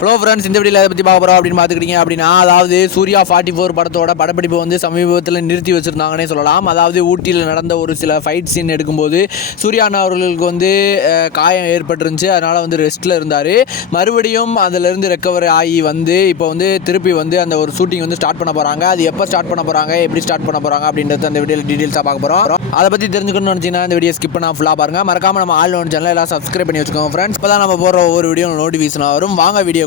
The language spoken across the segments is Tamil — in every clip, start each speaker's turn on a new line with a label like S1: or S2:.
S1: ஹலோ ஃப்ரெண்ட்ஸ் இந்த வீடியோ எதை பற்றி பார்க்க போகிறோம் அப்படின்னு பார்த்துக்கிட்டீங்க அப்படின்னா அதாவது சூர்யா ஃபார்ட்டி ஃபோர் படத்தோட படப்பிடிப்பு வந்து சமீபத்தில் நிறுத்தி வச்சுருந்தாங்கன்னே சொல்லலாம். அதாவது ஊட்டியில் நடந்த ஒரு சில ஃபைட் சீன் எடுக்கும்போது சூர்யா அண்ணா அவர்களுக்கு வந்து காயம் ஏற்பட்டுருந்துச்சு. அதனால் வந்து ரெஸ்ட்டில் இருந்தார். மறுபடியும் அதிலிருந்து ரெக்கவர் ஆகி வந்து இப்போ வந்து திருப்பி வந்து அந்த ஒரு ஷூட்டிங் வந்து ஸ்டார்ட் பண்ண போகிறாங்க அது எப்போ ஸ்டார்ட் பண்ண போகிறாங்க எப்படி ஸ்டார்ட் பண்ண போகிறாங்க அப்படின்றது அந்த வீடியோவில் டீட்டெயில்ஸாக பார்க்க போகிறோம் அதை பற்றி தெரிஞ்சுக்கணும்னு நினச்சிங்கன்னா இந்த வீடியோ ஸ்கிப் பண்ணால் ஃபுல்லாக பாருங்கள் மறக்காமல் நம்ம ஆல் ஒன் சேனல் எல்லாம் சப்ஸ்கிரைப் பண்ணி வச்சுக்கோங்க ஃப்ரெண்ட்ஸ் இப்போ தான் நம்ம போகிற ஒவ்வொரு வீடியோ நோட்டிஃபிகேஷன் வரும். வாங்க வீடியோ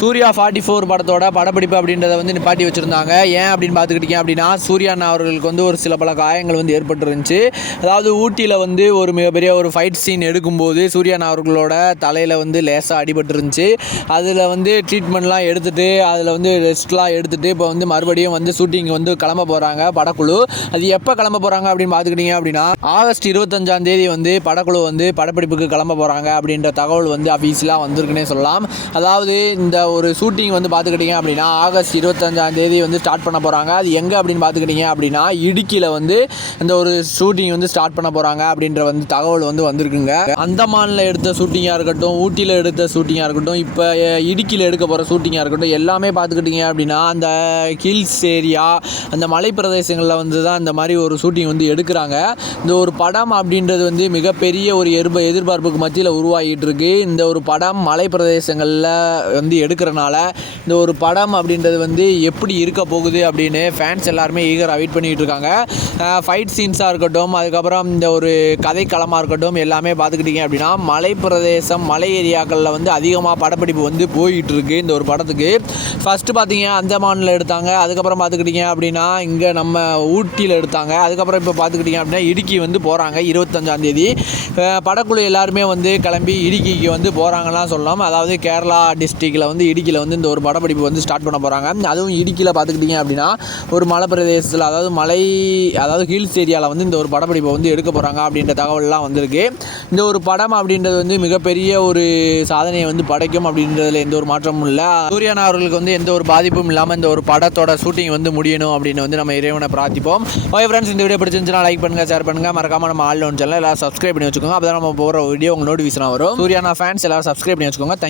S1: சூர்யா ஃபார்ட்டி ஃபோர் படத்தோட படப்பிடிப்பு அப்படின்றத வந்து நிப்பாட்டி வச்சுருந்தாங்க. ஏன் அப்படின்னு பார்த்துக்கிட்டீங்க அப்படின்னா சூர்யா அண்ணா அவர்களுக்கு வந்து ஒரு சில பல காயங்கள் வந்து ஏற்பட்டுருந்துச்சு. அதாவது ஊட்டியில் வந்து ஒரு மிகப்பெரிய ஒரு ஃபைட் சீன் எடுக்கும்போது சூர்யா அண்ணா அவர்களோட தலையில் வந்து லேசாக அடிபட்டுருந்துச்சு. அதில் வந்து ட்ரீட்மெண்ட்லாம் எடுத்துகிட்டு அதில் வந்து ரெஸ்ட்லாம் எடுத்துகிட்டு இப்போ வந்து மறுபடியும் வந்து ஷூட்டிங் வந்து கிளம்ப போகிறாங்க படக்குழு. அது எப்போ கிளம்ப போகிறாங்க அப்படின்னு பார்த்துக்கிட்டீங்க அப்படின்னா ஆகஸ்ட் இருபத்தஞ்சாம் தேதி வந்து படக்குழு வந்து படப்பிடிப்புக்கு கிளம்ப போகிறாங்க அப்படின்ற தகவல் வந்து அஃபீஷியலாக வந்திருக்குன்னே சொல்லலாம். அதாவது இந்த ஒரு ஷூட்டிங் வந்து பார்த்துக்கிட்டிங்க அப்படின்னா ஆகஸ்ட் இருபத்தஞ்சாம் தேதி வந்து ஸ்டார்ட் பண்ண போகிறாங்க அது எங்கே அப்படின்னு பார்த்துக்கிட்டிங்க அப்படின்னா இடுக்கியில் வந்து இந்த ஒரு ஷூட்டிங் வந்து ஸ்டார்ட் பண்ண போகிறாங்க அப்படின்ற வந்து தகவல் வந்து வந்திருக்குங்க. அந்தமானில் எடுத்த ஷூட்டிங்காக இருக்கட்டும் ஊட்டியில் எடுத்த ஷூட்டிங்காக இருக்கட்டும் இப்போ இடுக்கியில் எடுக்க போகிற ஷூட்டிங்காக இருக்கட்டும் எல்லாமே பார்த்துக்கிட்டிங்க அப்படின்னா அந்த ஹில்ஸ் ஏரியா அந்த மலை பிரதேசங்களில் வந்து தான் இந்த மாதிரி ஒரு ஷூட்டிங் வந்து எடுக்கிறாங்க. இந்த ஒரு படம் அப்படின்றது வந்து மிகப்பெரிய ஒரு எதிர்ப எதிர்பார்ப்புக்கு மத்தியில் உருவாகிட்டு இருக்கு. இந்த ஒரு படம் மலை பிரதேசங்களில் வந்து எடுக்கிறனால இந்த ஒரு படம் அப்படின்றது வந்து எப்படி இருக்க போகுது அப்படின்னு ஃபேன்ஸ் எல்லாருமே ஈகராக வெயிட் பண்ணிகிட்டு இருக்காங்க. ஃபைட் சீன்ஸாக இருக்கட்டும் அதுக்கப்புறம் இந்த ஒரு கதைக்களமாக இருக்கட்டும் எல்லாமே பார்த்துக்கிட்டிங்க அப்படின்னா மலை பிரதேசம் மலை ஏரியாக்களில் வந்து அதிகமாக படப்பிடிப்பு வந்து போயிட்டு இருக்கு இந்த ஒரு படத்துக்கு. ஃபஸ்ட்டு பார்த்தீங்க அந்தமானில் எடுத்தாங்க அதுக்கப்புறம் பார்த்துக்கிட்டிங்க அப்படின்னா இங்கே நம்ம ஊட்டியில் எடுத்தாங்க அதுக்கப்புறம் இப்போ பார்த்துக்கிட்டிங்க அப்படின்னா இடுக்கி வந்து போகிறாங்க இருபத்தஞ்சாந்தேதி படக்குழு எல்லாருமே வந்து கிளம்பி இடுக்கிக்கு வந்து போகிறாங்கலாம் சொல்லலாம் அதாவது கேரளா டிஸ்ட்ரிக்டில் வந்து இடுக்கியில் வந்து இந்த ஒரு படப்பிடிப்பு வந்து ஸ்டார்ட் பண்ண போகிறாங்க அதுவும் இடுக்கியில் பார்த்துக்கிட்டிங்க அப்படின்னா ஒரு மலை பிரதேசத்தில் அதாவது மலை அதாவது ஹில்ஸ் ஏரியாவில் வந்து இந்த ஒரு படப்பிடிப்பை வந்து எடுக்க போகிறாங்க அப்படின்ற தகவல்லாம் வந்திருக்கு. இந்த ஒரு படம் அப்படின்றது வந்து மிகப்பெரிய ஒரு சாதனையை வந்து படைக்கும் அப்படின்றதுல எந்த ஒரு மாற்றமும் இல்லை. சூரியன் அவர்களுக்கு வந்து எந்த ஒரு பாதிப்பும் இல்லாமல் இந்த ஒரு படத்தோட ஷூட்டிங் வந்து முடியணும் அப்படின்னு வந்து நம்ம இறைவனை பிரார்த்திப்போம். ஓகே ஃப்ரெண்ட்ஸ் இந்த வீடியோ பிடிச்சிருந்துச்சுன்னா லைக் பண்ணுங்கள் ஷேர் பண்ணுங்கள் மறக்காம நம்ம ஆல் ஒன் சேனல் எல்லாம் சப்ஸ்கிரைப் பண்ணி வச்சுக்கோங்க. அப்போ தான் நம்ம போகிற வீடியோ உங்களுக்கு நோட்டிஃபிகேஷன் வரும். சூர்யானா ஃபேன்ஸ் எல்லாரும் சப்ஸ்கிரைப் பண்ணி வச்சுக்கோங்க. தேங்க்